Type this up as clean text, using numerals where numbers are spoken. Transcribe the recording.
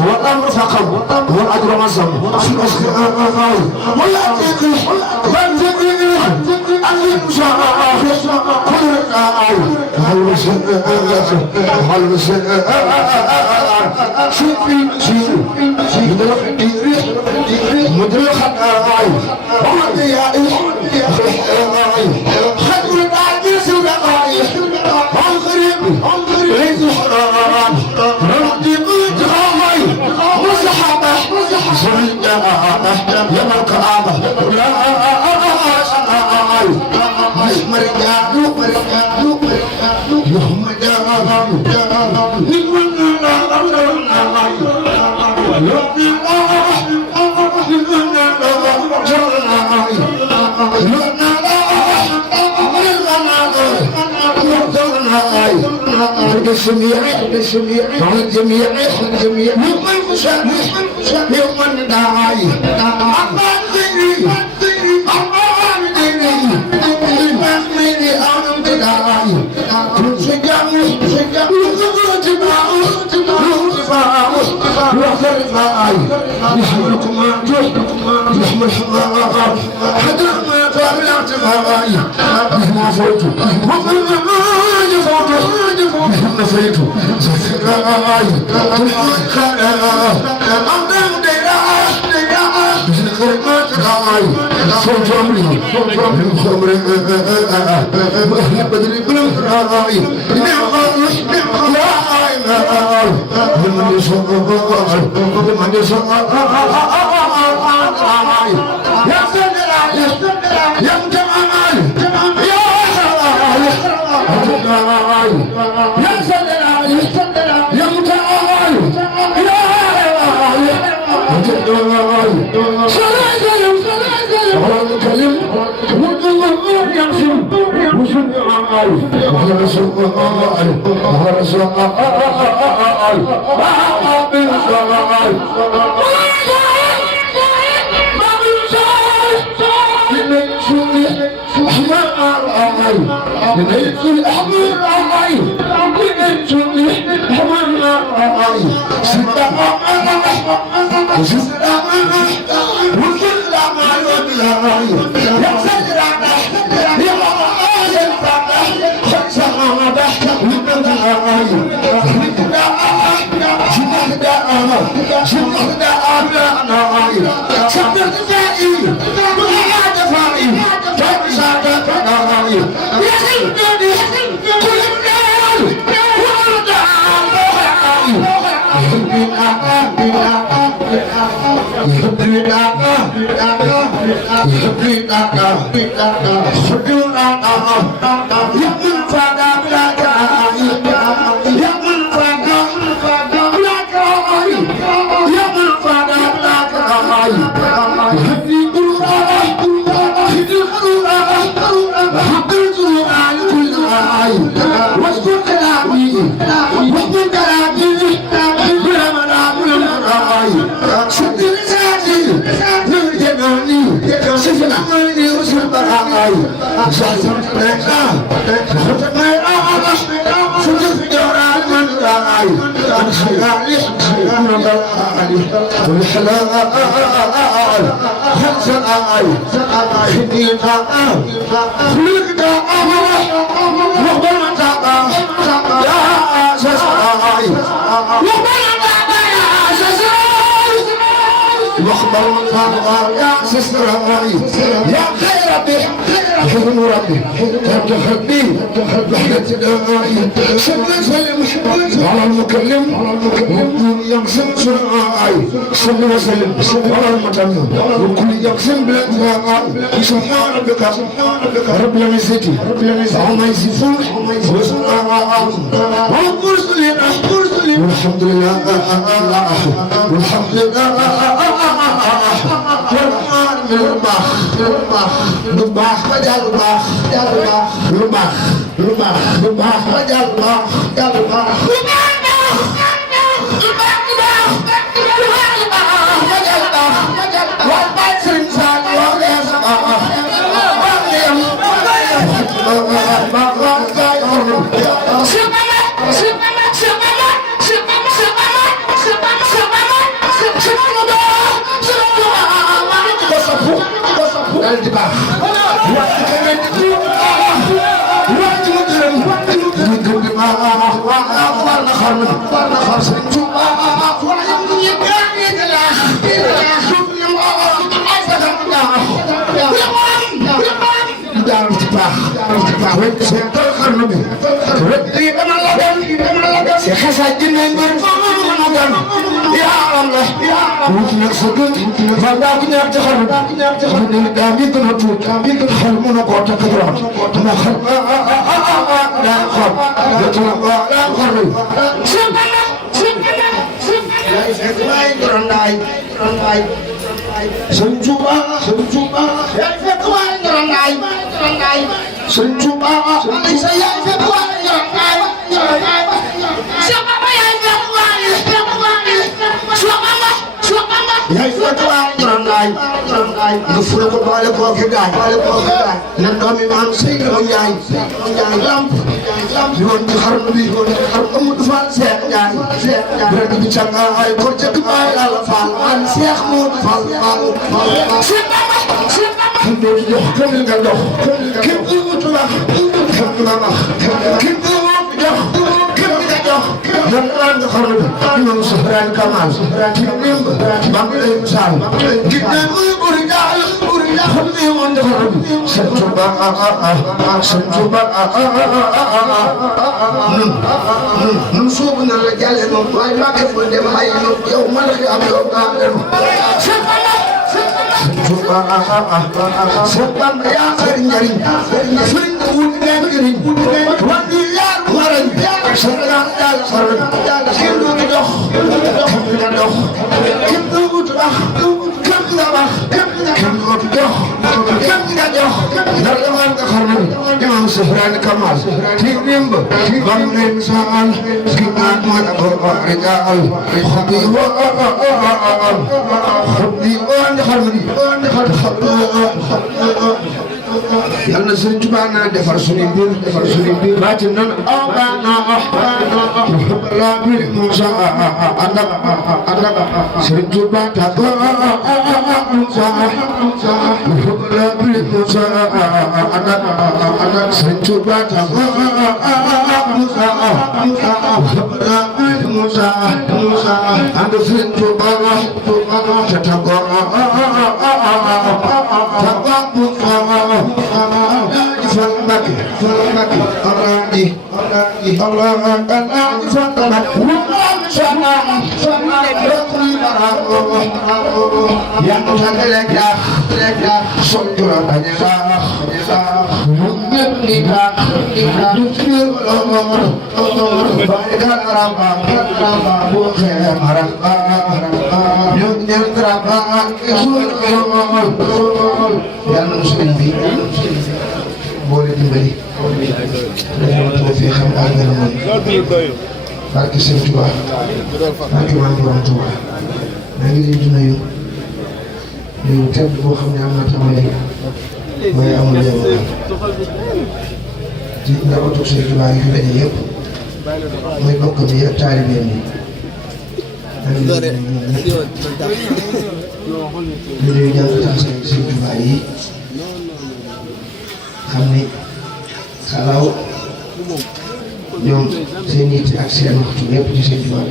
والأمر فقط والأجر مصر يوم القيامة لا يحمر جانو يحمر الجميع الجميع يوم المشاهد يوم الداعي أمان ديني أمان ديني المحميني أنا بداعي شجعني رفاعي يحملكم يحمل الحمار حتى ما قابل اعتفاعي مهما فوتوا مهما فوتوا زفراعي أمدام ديراعي بالخرمات راعي صوت عمري من خمر بدري بلم راعي من يسوع يا سيدنا يا متعال يا سيدنا يا متعال واخبر من فاضل يا سسر يا خير ربي حزن ربي تخبي بحدة داعي سلم سلم على المكلم يقسم سرعي سلم وسلم على المتمم وكل يقسم بالانتهاء سبحان ربك رب العزة عما يصفون وسلام والمرسلين والحمد لله والحمد لله lu baax ba jàll lu baax lu baax lu baax lu baax ba jàll lu baax lu baax يا الله wuti nag sa gën fa ndaa ki ñaar ci xol mu ne daa mi gën a tuut xel mu na koo takk droit na xel daa xol jotuna daa xol yaay fekk waay gorondaay Sëñ Tuuba yaay fekk waay gorondaay Sëñ Tuuba sa yaay fekk waay gorondaay yaay fekk waay gorondaay nga fula ko boole koo ki gaay na doomi maam Seydou Ndiaye lamp li woon ci xarnu bi Amadou Fall Seex Ndiaye rek bi cangaay ko jëkk maay Yàlla Fall an Seex Moodu Fall kim doo jox këmil nga jox kim du wutu wax kim du wax kim du jox kim nga jox nan laan nga xarnu bi imam Sufraan Kamal kim nimb bam lay misaal kim ne muy buri daal xam ne woon nga xarnu bi Sëñ Tuuba Sëñ Tuuba nun suubu na la jàlle moom waaye Mbàkke fu dem ay yow man ak am yow nga dem Seex Bamba yaa xari njariñ sëriñ ko wut ngeen njariñ wàññi yaar warañ Sénégal daal xarnu kenn du dox kenn nga dox kenn du wut wax kenn nga wax kenn du dox kenn nga jox ndax demal nga xarnu imam Sufraan Kamal ti nimb bam leen saal ki naan ma ko rijaal xubbi woon xarnu yal na Sëriñ Tuubaa na defar suñu mbir baatin nan aw baana la bir Musa andak Sëriñ Tuubaa ta ko Musa la bir Musa andak Sëriñ Tuubaa ta ko Musa la bir Musa and Sëriñ Tuubaa ta ko boole dimbali dañoo toog fii xam ak ngeen moom barke Sëñ Tuubaa barke maam Borom Tuubaa maa ngi leen di nuyu tedd boo xam ne am na tàmbali waaye amul yem ci njabootu Sëñ Tuubaa yi fi daje yëpp mooy bokk bi ak taalibeem yi maa ngi leen di nuyu ñoom ñëpp di nuyu jàngkat Sëñ Tuubaa yi xam ni xalaaw ñoom seen yitte ak seen waxtu lépp ci Sëñ Tuubaa